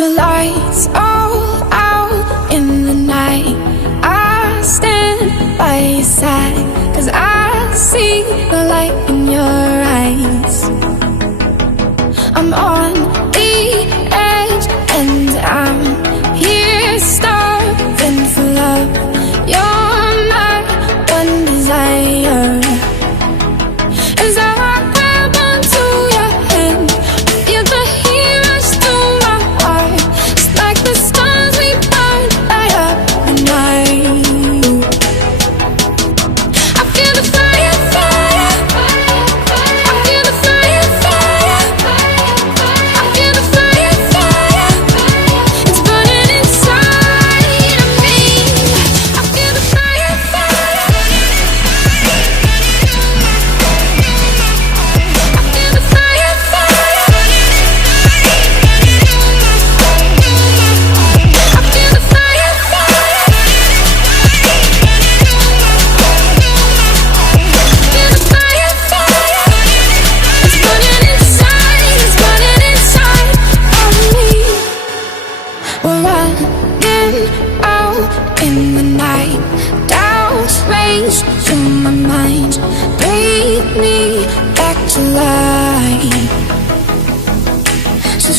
The lights all out in the night. I stand by your side, 'cause I see the light in your eyes. I'm on the edge and I'm here starving for love. You're my one desire. As I grab onto your hand, I feel the heat rush through my heart. It's like the stars we burn light up the night. I feel the fire, fire. I feel the fire, fire. I feel the fire, fire. It's burning inside of me. I feel the fire, fire. I feel the fire, fire. I feel the fire, fire. Feel the fire, fire. It's burning inside. It's burning inside of me. We're running out in the night. Doubts rage through my mind. Breathe me back to life. So